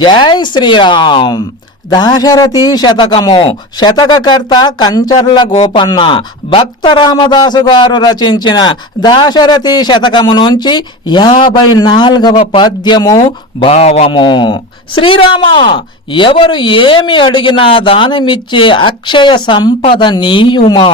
జై శ్రీరామ్. దాశరథి శతకము. శతకకర్త కంచర్ల గోపన్న. భక్త రామదాసు గారు రచించిన దాశరథి శతకము నుంచి 54వ పద్యము భావము. శ్రీరామ, ఎవరు ఏమి అడిగినా దానమిచ్చే అక్షయ సంపద నీయుమా.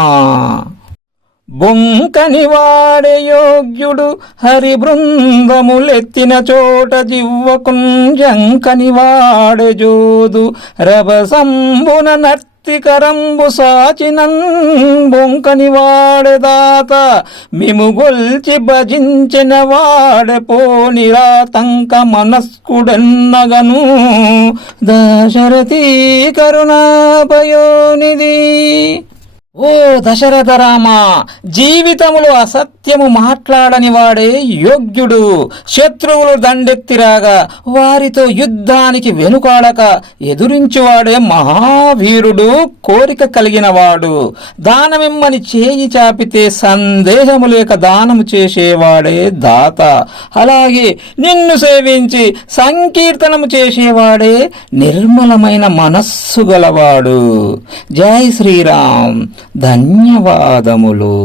బొంకనివాడే యోగ్యుడు హరి బృందములెత్తిన చోట జివ్వకుంజంకనివాడే జోదు రభసంబున నర్తికరంబు సాచినన్ బొంకనివాడే దాత మిముగొల్చి భజించిన వాడే పోనిరాతంక మనస్కుడెన్నగను దశరథి కరుణాపయోనిధి. ఓ దశరథ రామ, జీవితములో అసత్యము మాట్లాడని వాడే యోగ్యుడు. శత్రువులు దండెత్తిరాగా వారితో యుద్ధానికి వెనుకాడక ఎదురించువాడే మహావీరుడు, కోరిక కలిగినవాడు. దానమిమ్మని చేయి చాపితే సందేహము లేక దానము చేసేవాడే దాత. అలాగే నిన్ను సేవించి సంకీర్తనము చేసేవాడే నిర్మలమైన మనస్సు గలవాడు. జై శ్రీరామ్. ధన్యవాదములు.